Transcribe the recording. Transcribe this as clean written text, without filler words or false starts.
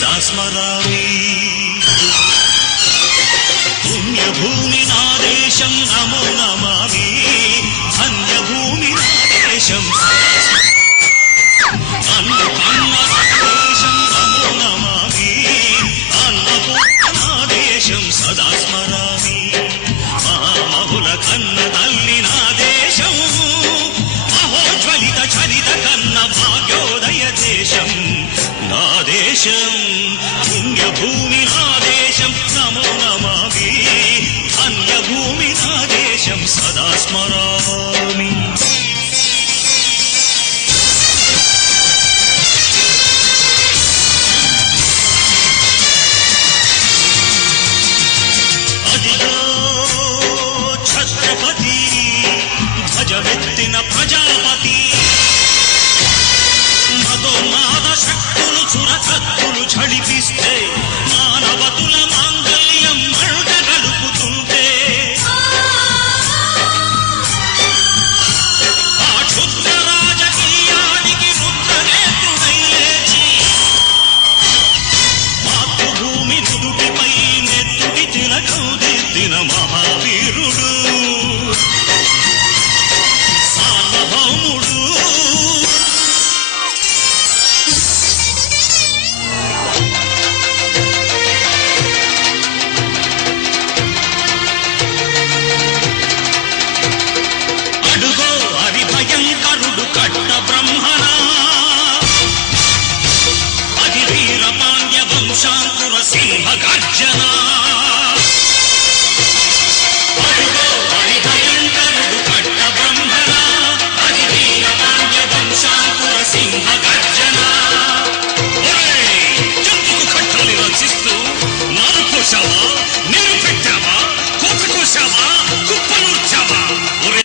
సదా స్మరామి పుణ్యభూమి నా దేశం నమో నమామి ధన్యభూమి నా దేశం అన్నపూర్ణ దేశం నమో నమామి అన్నపూర్ణ నా దేశం సదా స్మరామి మహామహుల కన్న తల్లి నా దేశం మహోజ్వలిత చరిత కన్న భాగ్యోదయ దేశం నా దేశం పుణ్యభూమి నా దేశం నమో నమామి ధన్యభూమి నా దేశం సదా స్మరామి అదిగో ఛత్రపతి ధ్వజమెత్తిన ప్రజాపతి మదోన్మాద శక్తులు చురకత్తులు ఝళిపిస్తే మానవతుల మాంగళ్యం మంట గలుపుతుంటే ఆ క్షుద్ర రాజకీయానికి రుద్రనేత్రుడై లేచి మాతృభూమి నుదుటిపై నెత్తుటి తిలకం దిద్దిన మహావీరుడు సార్వభౌముడు అడుగో హరి భయంకరుడు కట్ట బ్రహ్మణ అది వీర పాండ్య వంశాంకుర సింహ గర్జన